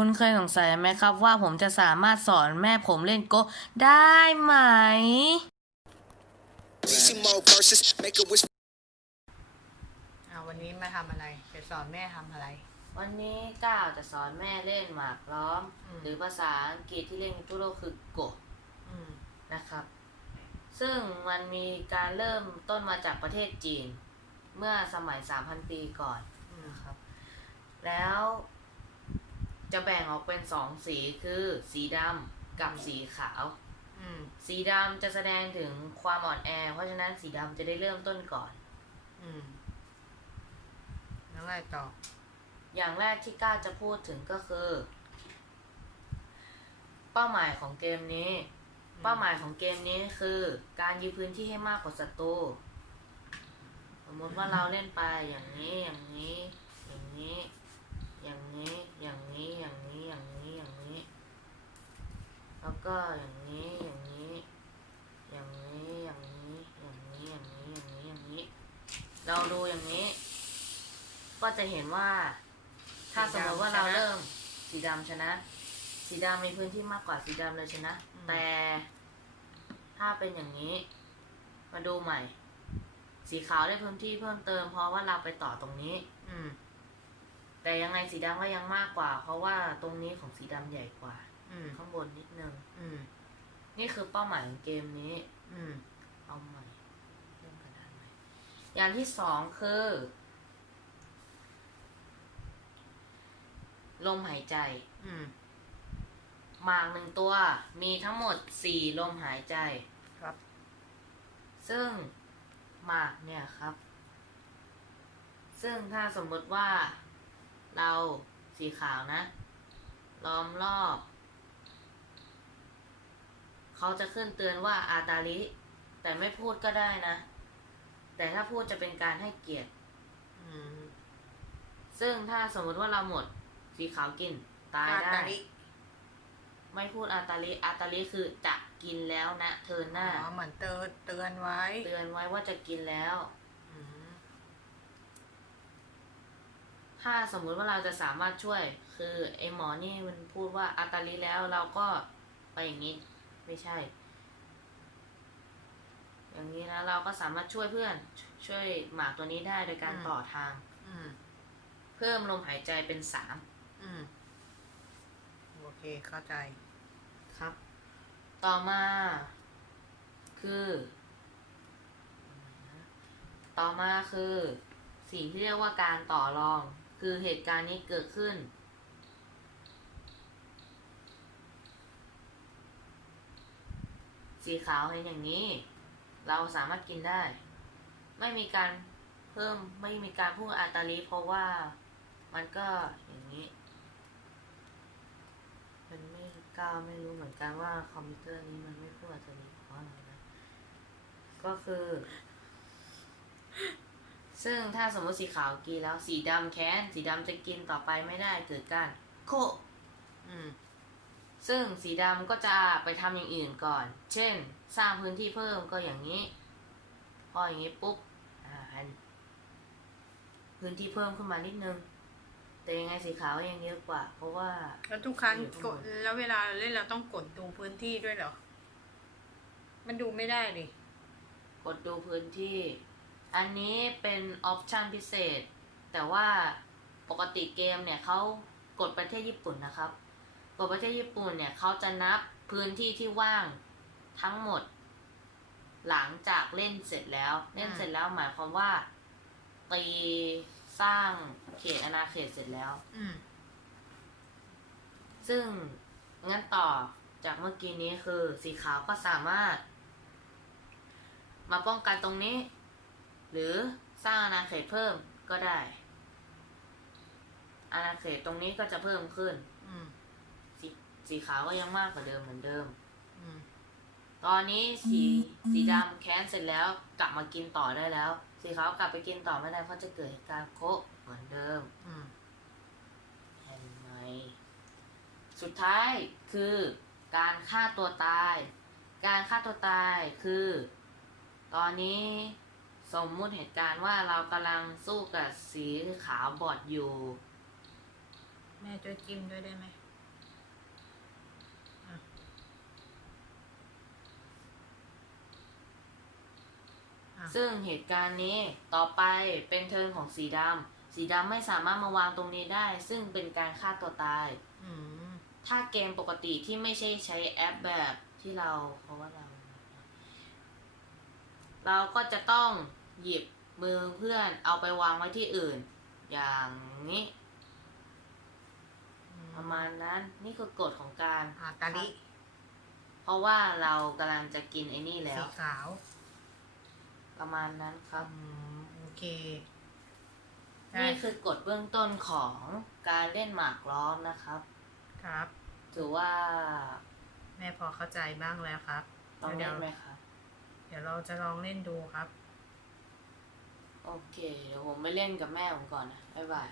คุณเคยสงสัยไหมครับว่าผมจะสามารถสอนแม่ผมเล่นโกะได้ไหม Teaching more verses, make a wish อ่าวันนี้มาทำอะไร จะสอนแม่ทำอะไร วันนี้ก้าวจะสอนแม่เล่นหมากล้อม อืม หรือภาษาอังกฤษที่เล่นทั่วโลกคือโกะอืม นะครับ ซึ่งมันมีการเริ่มต้นมาจากประเทศจีน เมื่อสมัย 3,000 ปีก่อน อืม นะครับ แล้ว จะแบ่งออกเป็นสองสีคือสีดำกับสีขาวอืมสีดำจะแสดงถึงความอ่อนแอ เพราะฉะนั้นสีดำจะได้เริ่มต้นก่อน อืมแล้วไงต่อ อย่างแรกที่กล้าจะพูดถึงก็คือ เป้าหมายของเกมนี้มเป้าหมายของเกมนี้คือการยืมพื้นที่ให้มากกว่าศัตรูสมมติว่าเราเล่นไปอย่างนี้อย่างนี้ อย่างนี้ ก็อย่างนี้อย่างนี้ อย่างนี้อย่างนี้อย่างนี้อย่างนี้อย่างนี้อย่างนี้ เราดูอย่างนี้ ก็จะเห็นว่า ถ้าสมมติว่าเราเริ่มสีดำชนะ สีดำมีพื้นที่มากกว่าสีดำเลยชนะ แต่ถ้าเป็นอย่างนี้ มาดูใหม่ สีขาวได้พื้นที่เพิ่มเติม เพราะว่าเราไปต่อตรงนี้ อืม แต่ยังไงสีดำก็ยังมากกว่า เพราะว่าตรงนี้ของสีดำใหญ่กว่า อืม ข้างบนนิดนึง อืม นี่คือเป้าหมายของเกมนี้ อืม เอาใหม่เริ่มกระดานใหม่ อย่างที่สองคือ ลมหายใจ อืม หมากหนึ่งตัว มีทั้งหมดสี่ลมหายใจ ครับ ซึ่งหมากเนี่ยครับ ซึ่งถ้าสมมติว่าเราสีขาวนะ ล้อมรอบ เขาจะขึ้นเตือนว่าอาตาลิ แต่ไม่พูดก็ได้นะ แต่ถ้าพูดจะเป็นการให้เกียรติอืมซึ่งถ้าสมมติว่าเราหมดสีขาวกิน ตายอาได้ตาลิไม่พูดอาตาลิอาตาลิคือจะกินแล้วนะเธอหอ๋น้าอเหมือนเตือนเตือนไว้ เตือนไว้ว่าจะกินแล้วอืมถ้าสมมุติว่าเราจะสามารถช่วย คือไอหมอนี่มันพูดว่าอาตาลิแล้วเราก็ไปอย่างนี้ ไม่ใช่ อย่างนี้นะเราก็สามารถช่วยเพื่อน ช่วยหมาตัวนี้ได้โดยการต่อทาง อืม เพิ่มลมหายใจเป็นสามอืม โอเค เข้าใจ ครับ ต่อมา คือ ต่อมาคือ สิ่งที่เรียกว่าการต่อรอง คือเหตุการณ์นี้เกิดขึ้น สีขาวเห็นอย่างนี้ เราสามารถกินได้ ไม่มีการเพิ่มไม่มีการพูดอาตาลีเพราะว่ามันก็อย่างนี้ มันไม่กล้าไม่รู้เหมือนกันว่าคอมพิวเตอร์นี้มันไม่พูดอาตาลีเพราะอะไรนะก็คือ ซึ่งถ้าสมมติสีขาวกินแล้วสีดำแค้นสีดำจะกินต่อไปไม่ได้เกิดการโค อืม ซึ่งสีดำก็จะไปทำอย่างอื่นก่อน เช่น สร้างพื้นที่เพิ่มก็อย่างนี้ พออย่างนี้ปุ๊บอ่าอันพื้นที่เพิ่มขึ้นมานิดนึง แต่ยังไงสีขาวก็ยังเยอะกว่า เพราะว่า แล้วทุกครั้งอยู่ข้างกบดนแล้วเวลาเล่นเราต้องกดดูพื้นที่ด้วยเหรอ มันดูไม่ได้ดิกดดูพื้นที่ อันนี้เป็นออปชันพิเศษ แต่ว่าปกติเกมเนี่ยเขากดประเทศญี่ปุ่นนะครับ กดประเทศญี่ปุ่นเนี่ยเขาจะนับพื้นที่ที่ว่างทั้งหมด หลังจากเล่นเสร็จแล้ว เล่นเสร็จแล้วหมายความว่าตีสร้างเขตอาณาเขตเสร็จแล้วอืมซึ่งงั้นต่อจากเมื่อกี้นี้คือสีขาวก็สามารถ มาป้องกันตรงนี้ หรือสร้างอาณาเขตเพิ่มก็ได้ อาณาเขตตรงนี้ก็จะเพิ่มขึ้นอืม สีสีขาวก็ยังมากกว่าเดิมเหมือนเดิม อืม ตอนนี้สีสีดำแค้นเสร็จแล้วกลับมากินต่อได้แล้ว สีขาวกลับไปกินต่อไม่ได้เพราะจะเกิดเหตุการณ์โคะเหมือนเดิมอืม เห็นไหมสุดท้ายคือการฆ่าตัวตาย การฆ่าตัวตายคือ ตอนนี้สมมุติเหตุการณ์ว่าเรากำลังสู้กับสีขาวบอดอยู่ แม่ช่วยจิ้มด้วยได้ไหม ซึ่งเหตุการณ์นี้ต่อไปเป็นเทิร์นของสีดำสีดำไม่สามารถมาวางตรงนี้ได้ ซึ่งเป็นการฆ่าตัวตายอืมถ้าเกมปกติที่ไม่ใช่ใช้แอปแบบที่เราเพราะว่าเรา เราก็จะต้องหยิบมือเพื่อนเอาไปวางไว้ที่อื่น อย่างนี้ ประมาณนั้นนี่คือกฎของการอากาลิเพราะว่าเรากำลังจะกินไอ้นี่แล้สีวขาว ประมาณนั้นครับ อืมโอเคนี่คือกฎเบื้องต้นของการเล่นหมากล้อมนะครับ ครับ ถือว่าแม่พอเข้าใจบ้างแล้วครับ ต้องเดี๋เล่ยนวไหมครับ เดี๋ยวเราจะลองเล่นดูครับ โอเค เดี๋ยวผมไปเล่นกับแม่ผมก่อนนะ บ๊ายบาย